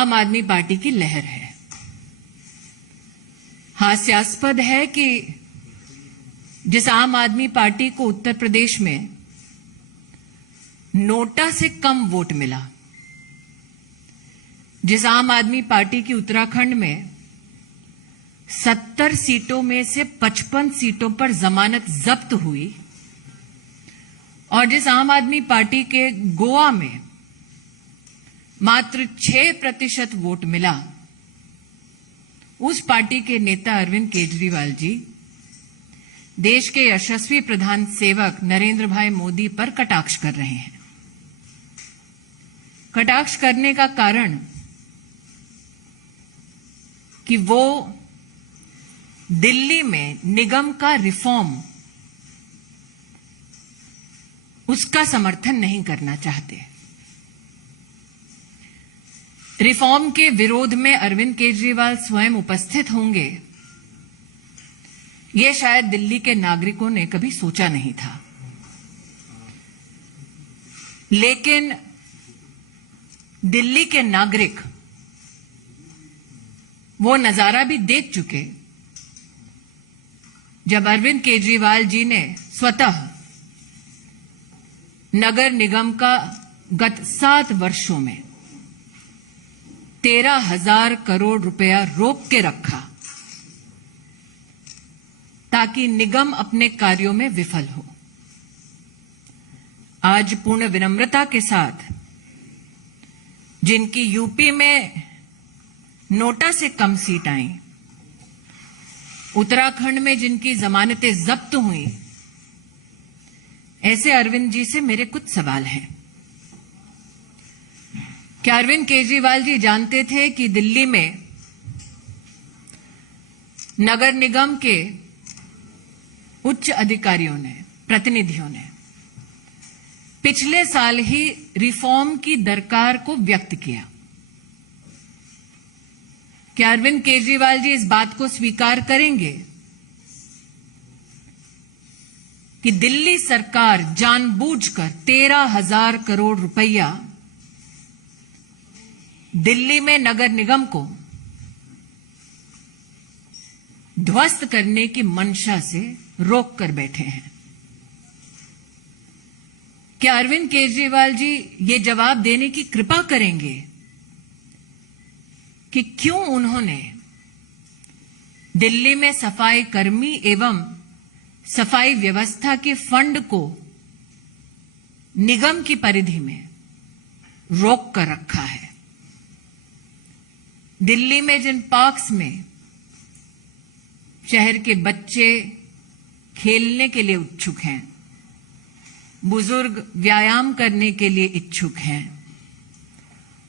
आम आदमी पार्टी की लहर है। हास्यास्पद है कि जिस आम आदमी पार्टी को उत्तर प्रदेश में नोटा से कम वोट मिला, जिस आम आदमी पार्टी की उत्तराखंड में 70 सीटों में से 55 सीटों पर जमानत जब्त हुई, और जिस आम आदमी पार्टी के गोवा में मात्र 6% वोट मिला, उस पार्टी के नेता अरविंद केजरीवाल जी देश के यशस्वी प्रधान सेवक नरेंद्र भाई मोदी पर कटाक्ष कर रहे हैं। कटाक्ष करने का कारण कि वो दिल्ली में निगम का रिफॉर्म, उसका समर्थन नहीं करना चाहते। रिफॉर्म के विरोध में अरविंद केजरीवाल स्वयं उपस्थित होंगे, ये शायद दिल्ली के नागरिकों ने कभी सोचा नहीं था। लेकिन दिल्ली के नागरिक वो नजारा भी देख चुके जब अरविंद केजरीवाल जी ने स्वतः नगर निगम का गत 7 वर्षों में 13,000 करोड़ रुपया रोक के रखा ताकि निगम अपने कार्यों में विफल हो। आज पूर्ण विनम्रता के साथ जिनकी यूपी में नोटा से कम सीट आई, उत्तराखंड में जिनकी जमानतें जब्त हुई, ऐसे अरविंद जी से मेरे कुछ सवाल हैं। क्या अरविंद केजरीवाल जी जानते थे कि दिल्ली में नगर निगम के उच्च अधिकारियों ने, प्रतिनिधियों ने पिछले साल ही रिफॉर्म की दरकार को व्यक्त किया? क्या अरविंद केजरीवाल जी इस बात को स्वीकार करेंगे कि दिल्ली सरकार जानबूझकर 13,000 करोड़ रुपया दिल्ली में नगर निगम को ध्वस्त करने की मंशा से रोक कर बैठे हैं? क्या अरविंद केजरीवाल जी ये जवाब देने की कृपा करेंगे कि क्यों उन्होंने दिल्ली में सफाई कर्मी एवं सफाई व्यवस्था के फंड को निगम की परिधि में रोक कर रखा है? दिल्ली में जिन पार्क्स में शहर के बच्चे खेलने के लिए इच्छुक हैं, बुजुर्ग व्यायाम करने के लिए इच्छुक हैं,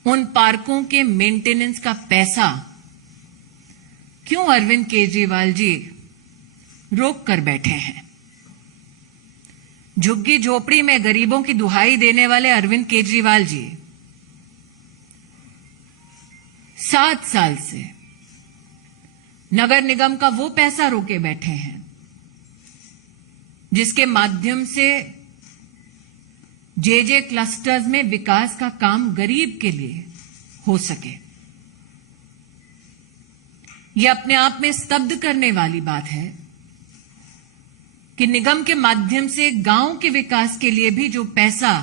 उन पार्कों के मेंटेनेंस का पैसा क्यों अरविंद केजरीवाल जी रोक कर बैठे हैं? झुग्गी झोपड़ी में गरीबों की दुहाई देने वाले अरविंद केजरीवाल जी 7 साल से नगर निगम का वो पैसा रोके बैठे हैं जिसके माध्यम से जे क्लस्टर्स में विकास का काम गरीब के लिए हो सके। यह अपने आप में स्तब्ध करने वाली बात है कि निगम के माध्यम से गांव के विकास के लिए भी जो पैसा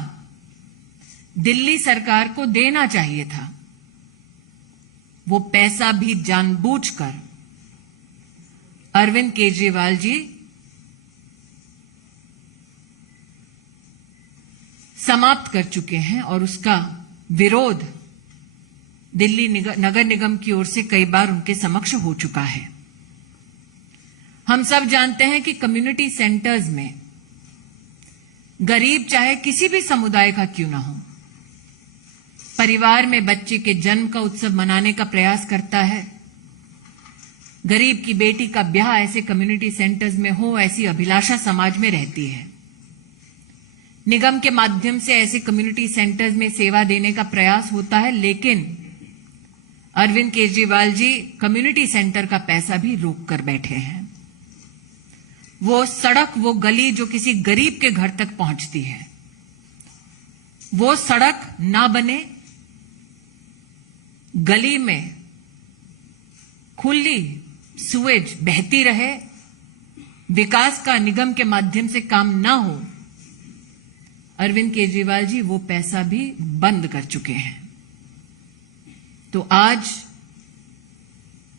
दिल्ली सरकार को देना चाहिए था, वो पैसा भी जानबूझकर अरविंद केजरीवाल जी समाप्त कर चुके हैं, और उसका विरोध दिल्ली नगर निगम की ओर से कई बार उनके समक्ष हो चुका है। हम सब जानते हैं कि कम्युनिटी सेंटर्स में गरीब चाहे किसी भी समुदाय का क्यों ना हो, परिवार में बच्चे के जन्म का उत्सव मनाने का प्रयास करता है। गरीब की बेटी का ब्याह ऐसे कम्युनिटी सेंटर्स में हो, ऐसी अभिलाषा समाज में रहती है। निगम के माध्यम से ऐसे कम्युनिटी सेंटर्स में सेवा देने का प्रयास होता है, लेकिन अरविंद केजरीवाल जी कम्युनिटी सेंटर का पैसा भी रोक कर बैठे हैं। वो सड़क, वो गली जो किसी गरीब के घर तक पहुंचती है, वो सड़क ना बने, गली में खुली सुएज बहती रहे, विकास का निगम के माध्यम से काम ना हो, अरविंद केजरीवाल जी वो पैसा भी बंद कर चुके हैं। तो आज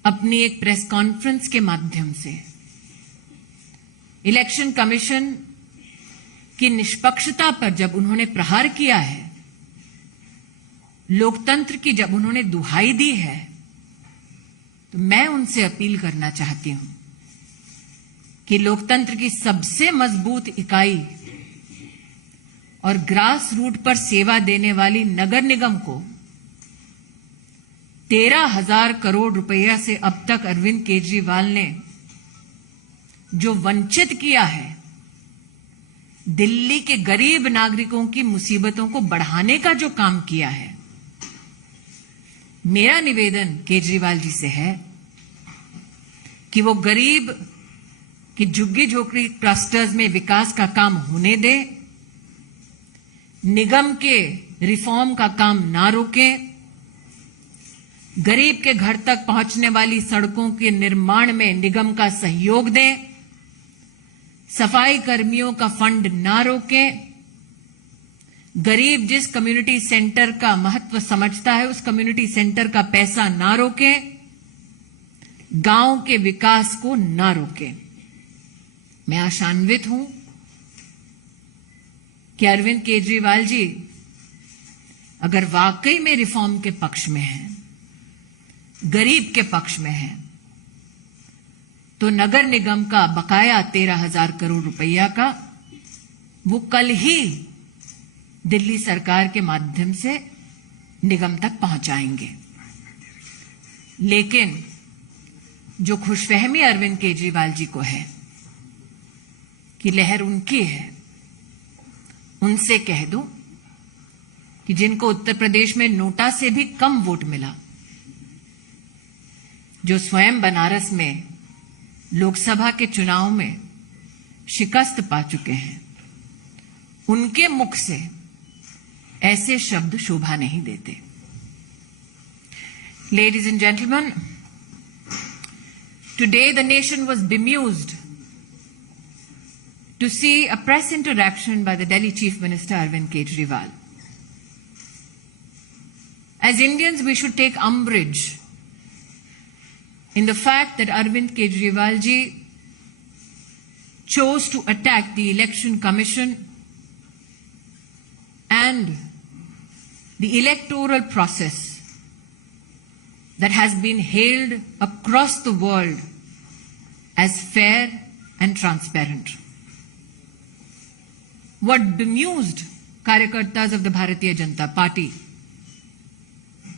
अपनी एक प्रेस कॉन्फ्रेंस के माध्यम से इलेक्शन कमीशन की निष्पक्षता पर जब उन्होंने प्रहार किया है, लोकतंत्र की जब उन्होंने दुहाई दी है, तो मैं उनसे अपील करना चाहती हूं कि लोकतंत्र की सबसे मजबूत इकाई और ग्रास रूट पर सेवा देने वाली नगर निगम को 13,000 करोड़ रुपया से अब तक अरविंद केजरीवाल ने जो वंचित किया है, दिल्ली के गरीब नागरिकों की मुसीबतों को बढ़ाने का जो काम किया है, मेरा निवेदन केजरीवाल जी से है कि वो गरीब की झुग्गी झोपड़ी क्लस्टर्स में विकास का काम होने दे, निगम के रिफॉर्म का काम ना रोकें, गरीब के घर तक पहुंचने वाली सड़कों के निर्माण में निगम का सहयोग दें, सफाई कर्मियों का फंड ना रोकें, गरीब जिस कम्युनिटी सेंटर का महत्व समझता है उस कम्युनिटी सेंटर का पैसा ना रोकें, गांव के विकास को ना रोकें। मैं आशान्वित हूं कि अरविंद केजरीवाल जी अगर वाकई में रिफॉर्म के पक्ष में हैं, गरीब के पक्ष में हैं, तो नगर निगम का बकाया 13,000 करोड़ रुपया का वो कल ही दिल्ली सरकार के माध्यम से निगम तक पहुंचाएंगे। लेकिन जो खुशफहमी अरविंद केजरीवाल जी को है कि लहर उनकी है, उनसे कह दूं कि जिनको उत्तर प्रदेश में नोटा से भी कम वोट मिला, जो स्वयं बनारस में लोकसभा के चुनाव में शिकस्त पा चुके हैं, उनके मुख से ऐसे शब्द शोभा नहीं देते। Ladies and gentlemen, today the nation was bemused to see a press interaction by the Delhi Chief Minister Arvind Kejriwal. As Indians, we should take umbrage in the fact that Arvind Kejriwal ji chose to attack the Election Commission and the electoral process that has been hailed across the world as fair and transparent. What bemused Karyakartas of the Bharatiya Janata Party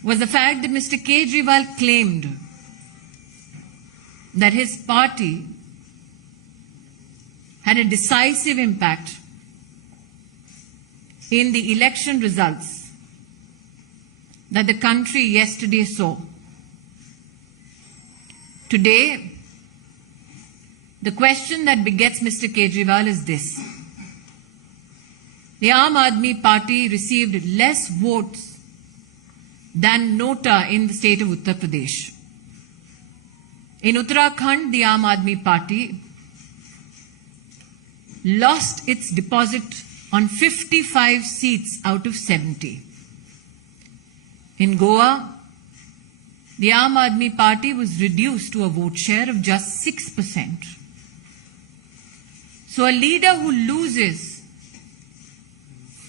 was the fact that Mr. Kejriwal claimed that his party had a decisive impact in the election results that the country yesterday saw. Today, the question that begets Mr. Kejriwal is this. The Aam Aadmi Party received less votes than Nota in the state of Uttar Pradesh. In Uttarakhand, the Aam Aadmi Party lost its deposit on 55 seats out of 70. In Goa, the Aam Aadmi Party was reduced to a vote share of just 6%. So a leader who loses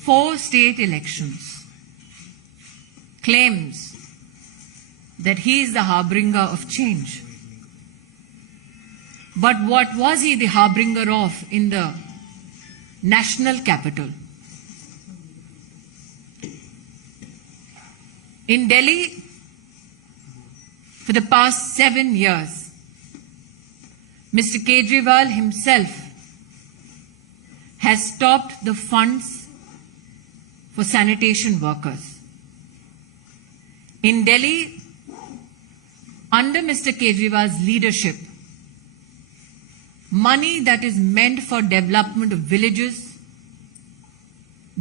4 state elections claims that he is the harbinger of change. But what was he the harbinger of in the national capital? In Delhi, for the past 7 years, Mr. Kejriwal himself has stopped the funds for sanitation workers. In Delhi, under Mr. Kejriwal's leadership, money that is meant for development of villages,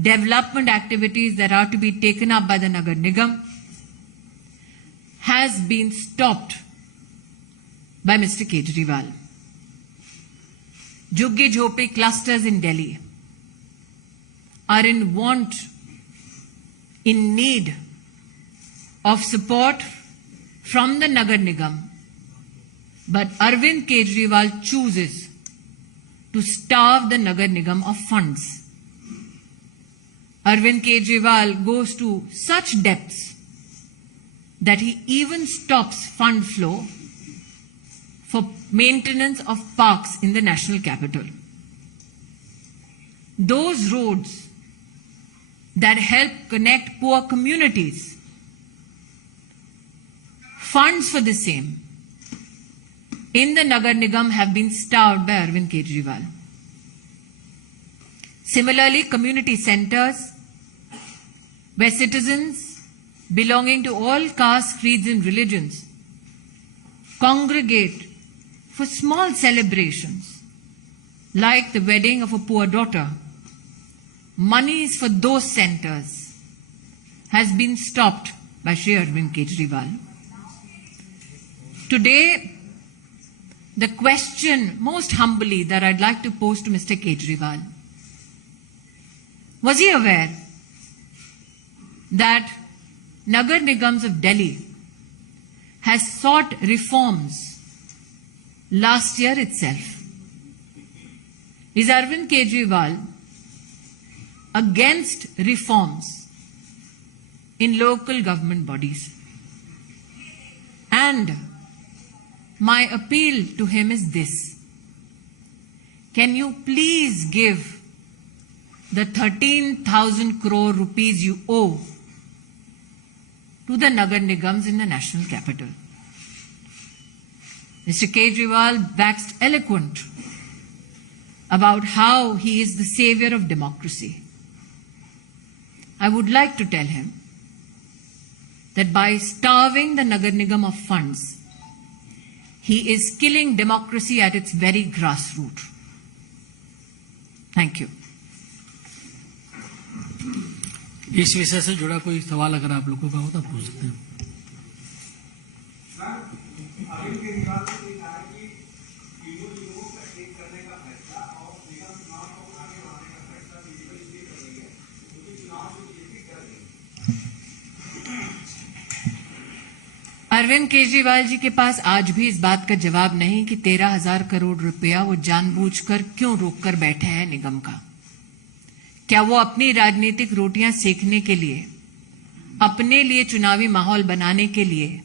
development activities that are to be taken up by the Nagar Nigam, has been stopped by Mr. Kejriwal. Jhuggi Jhopri clusters in Delhi are in want, in need of support from the Nagar Nigam, but Arvind Kejriwal chooses to starve the Nagar Nigam of funds. Arvind Kejriwal goes to such depths that he even stops fund flow for maintenance of parks in the national capital. Those roads that help connect poor communities, funds for the same in the Nagar Nigam have been starved by Arvind Kejriwal. Similarly, community centers where citizens belonging to all castes, creeds and religions congregate for small celebrations like the wedding of a poor daughter, monies for those centers has been stopped by Shri Arvind Kejriwal. Today, the question most humbly that I'd like to pose to Mr. Kejriwal: was he aware that Nagar Nigams of Delhi has sought reforms last year itself? Is Arvind Kejriwal against reforms in local government bodies? And my appeal to him is this: can you please give the 13,000 crore rupees you owe to the Nagar Nigams in the national capital? Mr. Kejriwal waxed eloquent about how he is the savior of democracy. I would like to tell him that by starving the Nagar Nigam of funds, he is killing democracy at its very grassroots. Thank you. इस विषय से जुड़ा कोई सवाल अगर आप लोगों का हो तो पूछ सकते हैं। अरविंद केजरीवाल जी के पास आज भी इस बात का जवाब नहीं कि 13,000 करोड़ रुपया वो जानबूझकर क्यों रोककर बैठे हैं निगम का। क्या वो अपनी राजनीतिक रोटियां सेकने के लिए, अपने लिए चुनावी माहौल बनाने के लिए,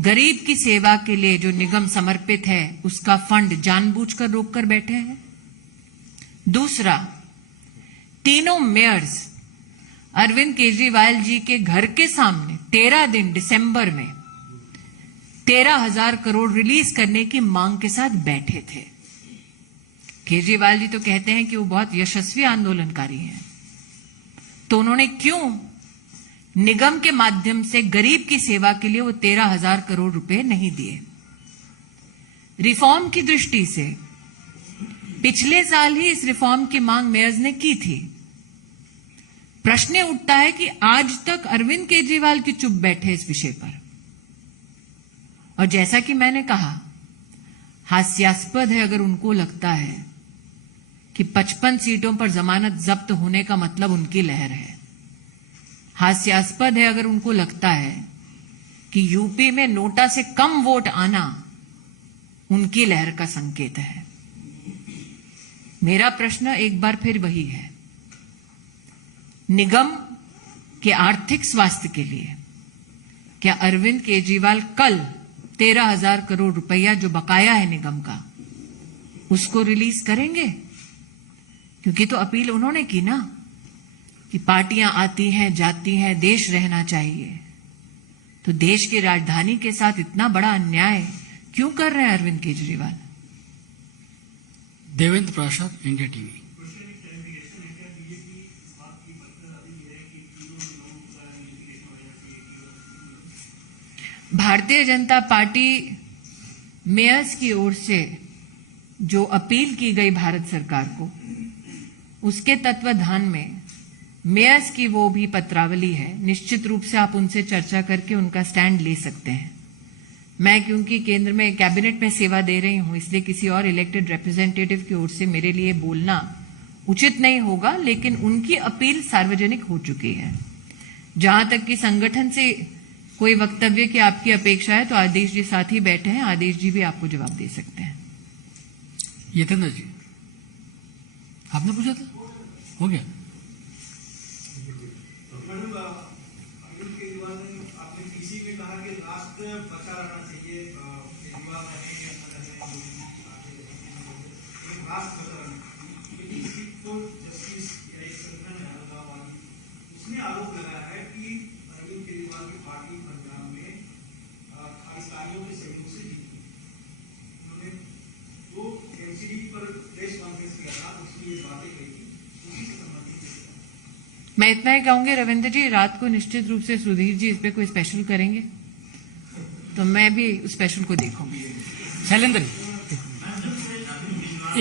गरीब की सेवा के लिए जो निगम समर्पित है उसका फंड जानबूझकर रोककर बैठे हैं? दूसरा, तीनों मेयर्स अरविंद केजरीवाल जी के घर के सामने 13 दिन दिसंबर में 13,000 करोड़ रिलीज करने की मांग के साथ बैठे थे। केजरीवाल जी तो कहते हैं कि वो बहुत यशस्वी आंदोलनकारी हैं, तो उन्होंने क्यों निगम के माध्यम से गरीब की सेवा के लिए वो 13,000 करोड़ रुपए नहीं दिए? रिफॉर्म की दृष्टि से पिछले साल ही इस रिफॉर्म की मांग मेयर्स ने की थी। प्रश्न उठता है कि आज तक अरविंद केजरीवाल क्यों चुप बैठे इस विषय पर? और जैसा कि मैंने कहा, हास्यास्पद है अगर उनको लगता है कि 55 सीटों पर जमानत जब्त होने का मतलब उनकी लहर है। हास्यास्पद है अगर उनको लगता है कि यूपी में नोटा से कम वोट आना उनकी लहर का संकेत है। मेरा प्रश्न एक बार फिर वही है, निगम के आर्थिक स्वास्थ्य के लिए क्या अरविंद केजरीवाल कल 13,000 करोड़ रुपया जो बकाया है निगम का उसको रिलीज करेंगे? क्योंकि तो अपील उन्होंने की ना कि पार्टियां आती हैं जाती हैं, देश रहना चाहिए। तो देश की राजधानी के साथ इतना बड़ा अन्याय क्यों कर रहे हैं अरविंद केजरीवाल? देवेंद्र प्रसाद, India TV. Bharatiya Janata party Myers की ओर से जो अपील की गई भारत सरकार को, उसके तत्वाधान में मेयर्स की वो भी पत्रावली है, निश्चित रूप से आप उनसे चर्चा करके उनका स्टैंड ले सकते हैं। मैं क्योंकि केंद्र में कैबिनेट में सेवा दे रही हूं, इसलिए किसी और इलेक्टेड रिप्रेजेंटेटिव की ओर से मेरे लिए बोलना उचित नहीं होगा, लेकिन उनकी अपील सार्वजनिक हो चुकी है। जहां तक कि संगठन से कोई वक्तव्य की आपकी अपेक्षा है तो आदेश जी साथ ही बैठे हैं, आदेश जी भी आपको जवाब दे सकते हैं। यतेंद्र जी, आपने पूछा था, हो गया। अरविंद केजरीवाल ने अपने पीसी में कहा कि राष्ट्र बचा रहना चाहिए, केजरीवाल रहे या न रहे, एक राष्ट्र बचा रहना चाहिए। इसी को जस्टिस या एक संगठन है अलगावादी, उसने आरोप लगाया है कि अरविंद केजरीवाल की पार्टी पंजाब में खालिस्तानियों के सहयोग से जीती। उन्होंने जो एमसीडी पर प्रेस कॉन्फ्रेंस किया था उसमें ये बातें कही थी, उसी से संबंधित। मैं इतना ही कहूंगी रविंद्र जी, रात को निश्चित रूप से सुधीर जी इस पे कोई स्पेशल करेंगे तो मैं भी उस स्पेशल को देखूंगी। शैलेंद्र जी,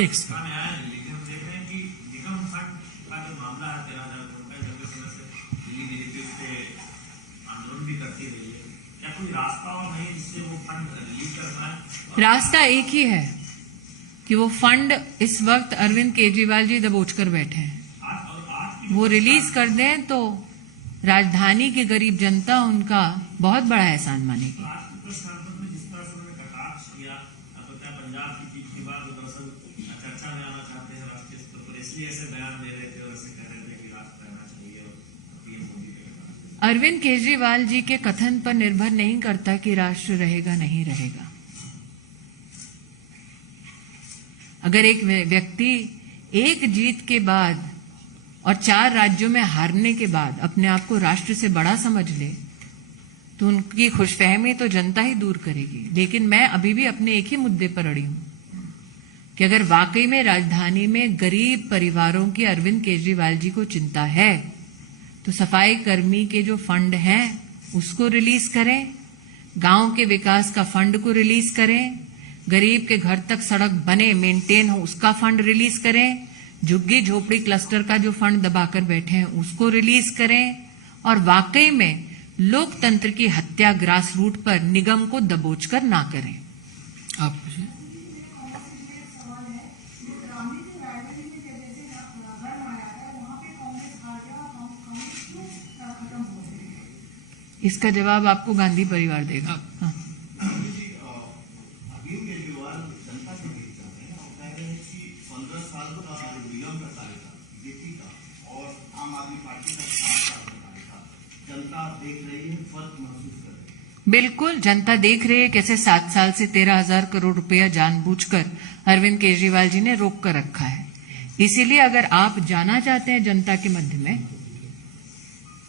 एक सेकंड। रास्ता एक ही है कि वो फंड इस वक्त अरविंद केजरीवाल जी दबोच कर बैठे हैं, वो रिलीज कर दें तो राजधानी की गरीब जनता उनका बहुत बड़ा एहसान मानेगी। अरविंद केजरीवाल जी के कथन पर निर्भर नहीं करता कि राष्ट्र रहेगा नहीं रहेगा। अगर एक व्यक्ति एक जीत के बाद और 4 राज्यों में हारने के बाद अपने आप को राष्ट्र से बड़ा समझ ले तो उनकी खुशफहमी तो जनता ही दूर करेगी। लेकिन मैं अभी भी अपने एक ही मुद्दे पर अड़ी हूं कि अगर वाकई में राजधानी में गरीब परिवारों की अरविंद केजरीवाल जी को चिंता है तो सफाई कर्मी के जो फंड हैं उसको रिलीज करें, गांव के विकास का फंड को रिलीज करें, गरीब के घर तक सड़क बने मेंटेन हो उसका फंड रिलीज करें, झुग्गी झोपड़ी क्लस्टर का जो फंड दबाकर बैठे हैं उसको रिलीज करें, और वाकई में लोकतंत्र की हत्या ग्रास रूट पर निगम को दबोचकर ना करें। आप पूछिए। इसका जवाब आपको गांधी परिवार देगा। हाँ। अरविंद केजरीवाल जनता से भेज जाते हैं और कह रहे हैं कि 15 साल का निगम का कार्यकाल बीजेपी का और आम आदमी पार्टी का 7 साल का कार्यकाल, जनता देख रही है, फर्क महसूस कर रही है। बिल्कुल, जनता देख रही है कैसे 7 साल से 13,000 करोड़ रुपया जानबूझकर अरविंद केजरीवाल जी ने रोक कर रखा है। इसीलिए अगर आप जाना चाहते हैं जनता के मध्य में,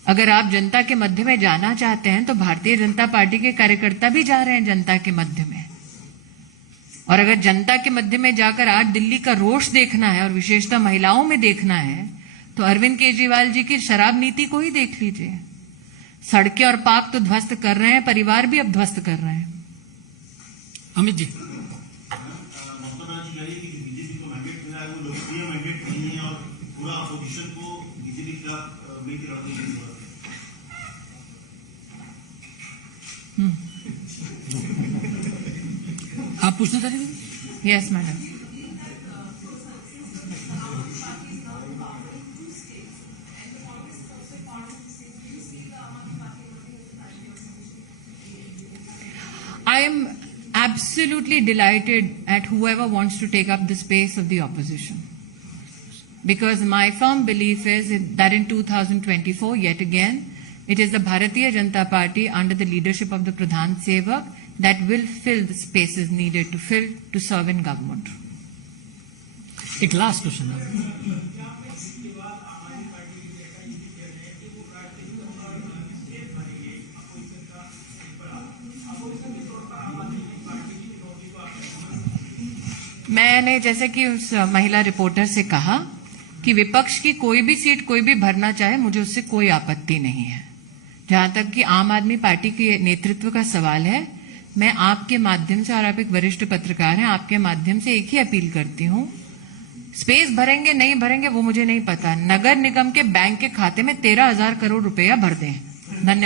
अगर आप जनता के मध्य में जाना चाहते हैं तो भारतीय जनता पार्टी के कार्यकर्ता भी जा रहे हैं जनता के मध्य में। और अगर जनता के मध्य में जाकर आज दिल्ली का रोष देखना है और विशेषतः महिलाओं में देखना है तो अरविंद केजरीवाल जी की शराब नीति को ही देख लीजिए। सड़कें और पार्क तो ध्वस्त कर रहे हैं, परिवार भी अब ध्वस्त कर रहे हैं। अमित जी, ममता बनर्जी कह रही थी कि बीजेपी को मैंडेट मिला है, वो लोकप्रिय मैंडेट नहीं है और पूरा अपोजिशन को बीजेपी के खिलाफ मिलकर लड़ने की जरूरत है। आप पूछना चाह रहे थे? Yes madam. I am absolutely delighted at whoever wants to take up the space of the opposition. Because my firm belief is that in 2024, yet again, it is the Bharatiya Janata Party under the leadership of the Pradhan Sevak that will fill the spaces needed to fill to serve in government. एक last question है। मैंने जैसे कि उस महिला reporter से कहा कि विपक्ष की कोई भी सीट कोई भी भरना चाहे, मुझे उससे कोई आपत्ति नहीं है। जहां तक कि आम आदमी पार्टी के नेतृत्व का सवाल है, मैं आपके माध्यम से, और आप एक वरिष्ठ पत्रकार हैं, आपके माध्यम से एक ही अपील करती हूं स्पेस भरेंगे नहीं भरेंगे वो मुझे नहीं पता। नगर निगम के बैंक के खाते में 13,000 करोड़ रुपया भर दें। धन्यवाद।